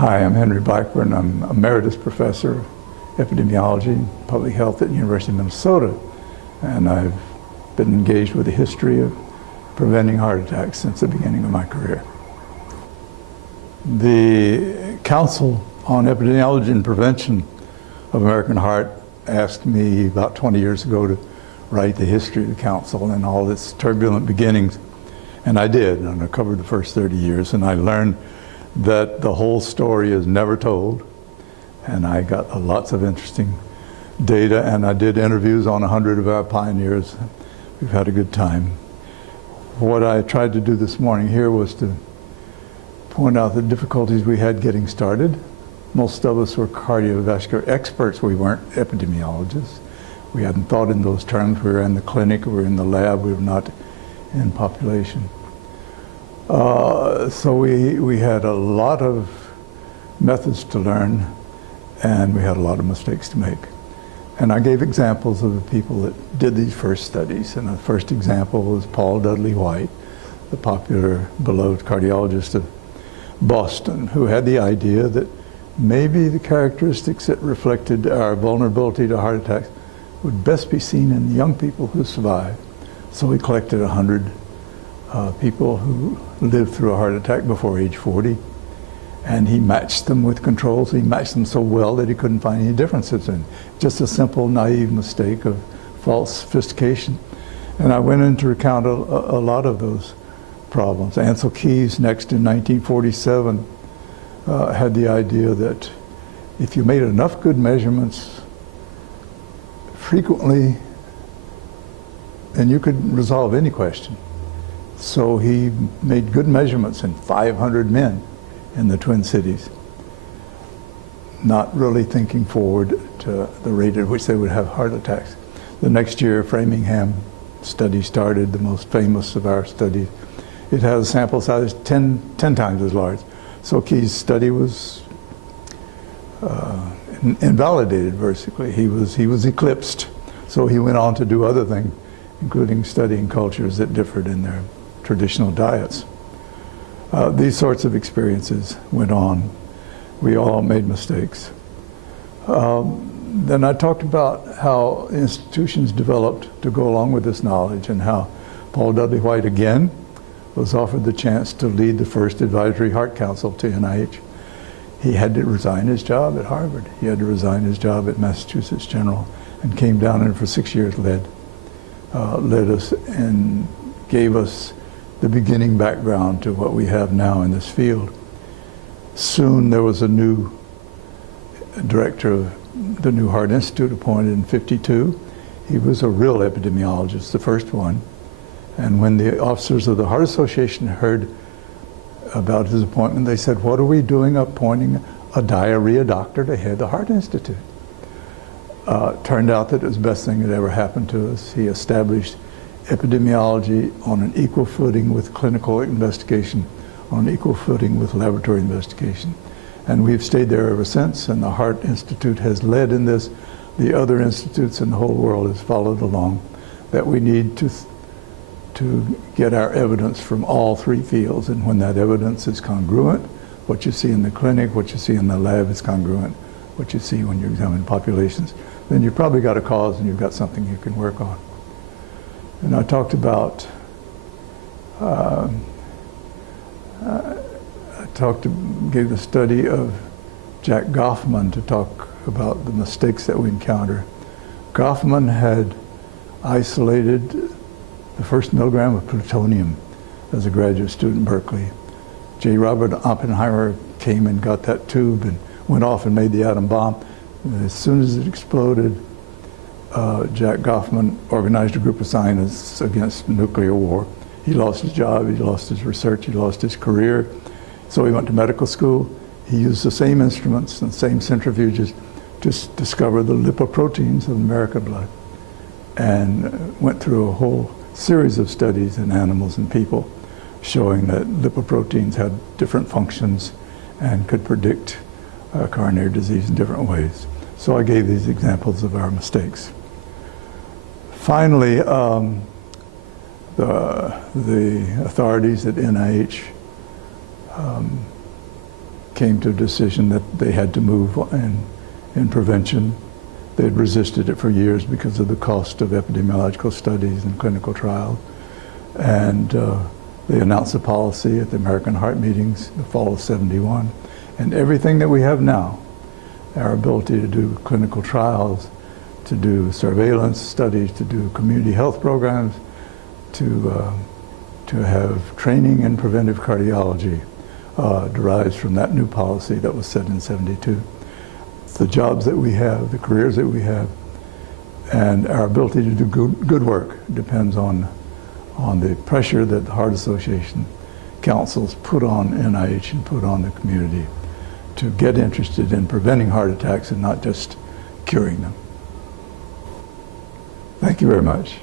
Hi, I'm Henry Blackburn. I'm Emeritus Professor of Epidemiology and Public Health at the University of Minnesota, and I've been engaged with the history of preventing heart attacks since the beginning of my career. The Council on Epidemiology and Prevention of American Heart asked me about 20 years ago to write the history of the Council and all its turbulent beginnings, and I did, and I covered the first 30 years, and I learned that the whole story is never told, and I got lots of interesting data, and I did interviews on 100 of our pioneers. We've had a good time. What I tried to do this morning here was to point out the difficulties we had getting started. Most of us were cardiovascular experts. We weren't epidemiologists. We hadn't thought in those terms. We were in the clinic, we were in the lab, we were not in population. So we had a lot of methods to learn, and we had a lot of mistakes to make. And I gave examples of the people that did these first studies. And the first example was Paul Dudley White, the popular, beloved cardiologist of Boston, who had the idea that maybe the characteristics that reflected our vulnerability to heart attacks would best be seen in young people who survived. So he collected 100 people who lived through a heart attack before age 40, and he matched them with controls. He matched them so well that he couldn't find any differences in. Just a simple, naive mistake of false sophistication. And I went in to recount a lot of those problems. Ancel Keys, next in 1947, had the idea that if you made enough good measurements frequently, then you could resolve any question. So he made good measurements in 500 men in the Twin Cities, not really thinking forward to the rate at which they would have heart attacks. The next year, Framingham study started, the most famous of our studies. It had a sample size 10 times as large. So Key's study was invalidated, basically. He was eclipsed. So he went on to do other things, including studying cultures that differed in their traditional diets. These sorts of experiences went on. We all made mistakes. Then I talked about how institutions developed to go along with this knowledge, and how Paul Dudley White again was offered the chance to lead the first advisory heart council to NIH. He had to resign his job at Harvard. He had to resign his job at Massachusetts General, and came down and for 6 years led us and gave us the beginning background to what we have now in this field. Soon there was a new director of the new Heart Institute appointed in '52. He was a real epidemiologist, the first one. And when the officers of the Heart Association heard about his appointment, they said, "What are we doing appointing a diarrhea doctor to head the Heart Institute?" Turned out that it was the best thing that ever happened to us. He established epidemiology on an equal footing with clinical investigation, on an equal footing with laboratory investigation. And we've stayed there ever since, and the Heart Institute has led in this. The other institutes in the whole world has followed along, that we need to get our evidence from all three fields. And when that evidence is congruent, what you see in the clinic, what you see in the lab is congruent, what you see when you examine populations, then you've probably got a cause and you've got something you can work on. And I talked about, gave the study of Jack Goffman to talk about the mistakes that we encounter. Goffman had isolated the first milligram of plutonium as a graduate student in Berkeley. J. Robert Oppenheimer came and got that tube and went off and made the atom bomb. And as soon as it exploded, Jack Goffman organized a group of scientists against nuclear war. He lost his job, he lost his research, he lost his career. So he went to medical school. He used the same instruments and the same centrifuges to discover the lipoproteins of American blood, and went through a whole series of studies in animals and people showing that lipoproteins had different functions and could predict coronary disease in different ways. So I gave these examples of our mistakes. Finally, the authorities at NIH came to a decision that they had to move in prevention. They had resisted it for years because of the cost of epidemiological studies and clinical trials. And they announced a policy at the American Heart meetings the fall of '71. And everything that we have now, our ability to do clinical trials, to do surveillance studies, to do community health programs, to have training in preventive cardiology, derives from that new policy that was set in '72. The jobs that we have, the careers that we have, and our ability to do good work depends on the pressure that the Heart Association councils put on NIH and put on the community to get interested in preventing heart attacks and not just curing them. Thank you very much.